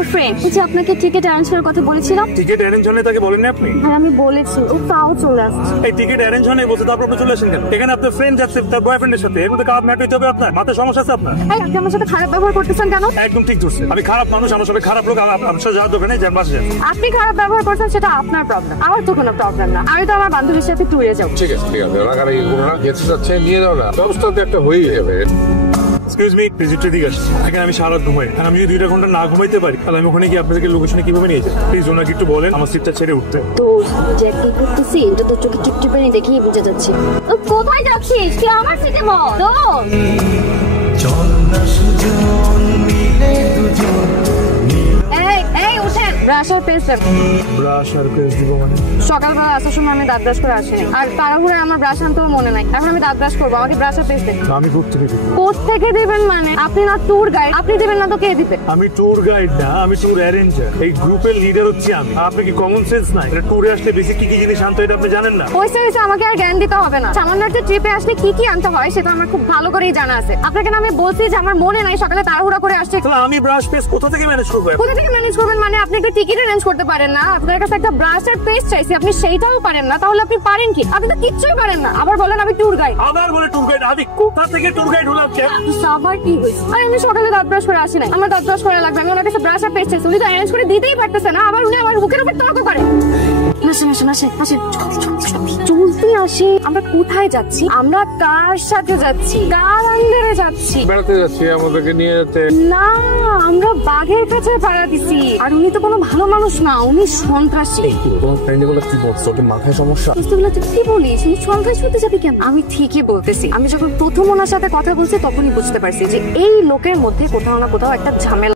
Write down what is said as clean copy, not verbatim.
আমার ফ্রেন্ড যে আপনাকে টিকিট অ্যারেঞ্জ করার কথা বলেছিলাম। টিকিট অ্যারেঞ্জ হলে তাকে বলেননি আপনি? হ্যাঁ আমি বলেছি, ও তাও চলে আসছে। এই টিকিট অ্যারেঞ্জ হলে বলছে তারপর আপনি চলে আসেন কেন? এখানে আপনার ফ্রেন্ড যাচ্ছে তার বয়ফ্রেন্ডের সাথে, এর মধ্যে কাপ ম্যাট হইতে হবে আপনার? মাথায় সমস্যা আছে আপনার? এই আপনি আমার সাথে খারাপ ব্যবহার করতেছেন কেন? একদম ঠিক ধরছে, আমি খারাপ মানুষ, আমার সাথে খারাপ লোক, আমার সাথে যাওয়ার দোকানে যান, বাসে যান। আপনি খারাপ ব্যবহার করছেন সেটা আপনার প্রবলেম, আমার তো কোনো প্রবলেম না। আমি তো আমার বান্ধবীর সাথে ট্যুরে যাবো। ঠিক আছে ঠিক আছে, রাগারাগি করো না, যেতে যাচ্ছে নিয়ে যাও না, ব্যবস্থা তো একটা হয়েই যাবে। এক্সকিউজ মি, প্লিজ একটু এদিকে আসুন। এখানে আমি সারা রাত ঘুমাই, আর আমি যদি 2 ঘন্টা না ঘুমাইতে পারি তাহলে আমি ওখানে গিয়ে আপনাদেরকে লোকেশনে কিভাবে নিয়ে যাই? প্লিজ ওনাকে একটু বলেন আমার সিটটা ছেড়ে উঠতে। তো যে কি করতেছি এটা তো চোখে টিপটিপে দেখেই বুঝে যাচ্ছে। কোথায় যাচ্ছিস? কি আমার সিটে বল। চল না সুজন মিলে দুজন। এই উঠেন, ব্রাশ আর পেস্ট। ব্রাশ আর পেস্ট দিব মানে? সকালবেলা আসার সময় আমি দাঁত ব্রাশ করে আসিনি, আর তাড়াহুড়ে আমার ব্রাশ আনতেও মনে নাই। এখন আমি দাঁত ব্রাশ করবো, আমাকে ব্রাশ আর পেস্ট দেন। আমি কোত্থেকে দিব? কোত্থেকে দিবেন মানে? আপনি না ট্যুর গাইড, আপনি দিবেন না তো কে দিবে? আমি ট্যুর গাইড না, আমি ট্যুর অ্যারেঞ্জার। এই গ্রুপের লিডার হচ্ছে আমি। আপনি কি কমন সেন্স নাই? এটা ট্যুরে আসলে বেশি কি কি জিনিস আনতে হয় এটা আপনি জানেন না? হয়েছে আমাকে আর জ্ঞান দিতে হবে না। সামান্য একটা ট্রিপে আসলে কি কি আনতে হয় সেটা আমার খুব ভালো করেই জানা আছে। আপনাকে না আমি বলছি যে আমার মনে নাই, সকালে তাড়াহুড়া করে আসছে। তাহলে আমি ব্রাশ পেস্ট কোথা থেকে ম্যানেজ করবো? কোথা থেকে ম্যানেজ করবেন মানে? আপনি একটা টিকিট অ্যারেঞ্জ করতে পারেন না? আপনার কাছে একটা ব্রাশ আর পেস্ট চাইছি, আপনি সেইটাও পারেন না, তাহলে আপনি পারেন কি? আপনি তো কিচ্ছুই পারেন না, আবার বলেন আমি ট্যুর গাইড। আবার বলে ট্যুর গাইড? আমি কোথা থেকে ট্যুর গাইড হলাম? আবার কি হয়েছে? আমি সকালে দাঁত ব্রাশ করে আসি নাই, আমার দাঁত ব্রাশ করা লাগবে। আমি ওনার কাছে ব্রাশ আর পেস্ট চাইছি, উনি তো অ্যারেঞ্জ করে দিতেই পারতেছে না, আবার উনি আমার বুকের উপর তর্ক করে। চলতে আসি। আমরা কোথায় যাচ্ছি? আমরা কার সাথে যাচ্ছি? কার আন্ডারে যাচ্ছি? বেড়াতে যাচ্ছি, আমাদেরকে নিয়ে যাচ্ছে না, আমরা বাঘের কাছে পাড়া দিছি। আর উনি তো কোনো ভালো মানুষ না, উনি সন্ত্রাসী। তোমার ফ্রেন্ড গুলো কি বলছো? তোর মাথায় সমস্যা? তুই কি বলিস? উনি সন্ত্রাসী হতে যাবি কেন? আমি ঠিকই বলতেছি। আমি যখন প্রথম ওনার সাথে কথা বলছি তখনই বুঝতে পারছি যে এই লোকের মধ্যে কোথাও না কোথাও একটা ঝামেলা।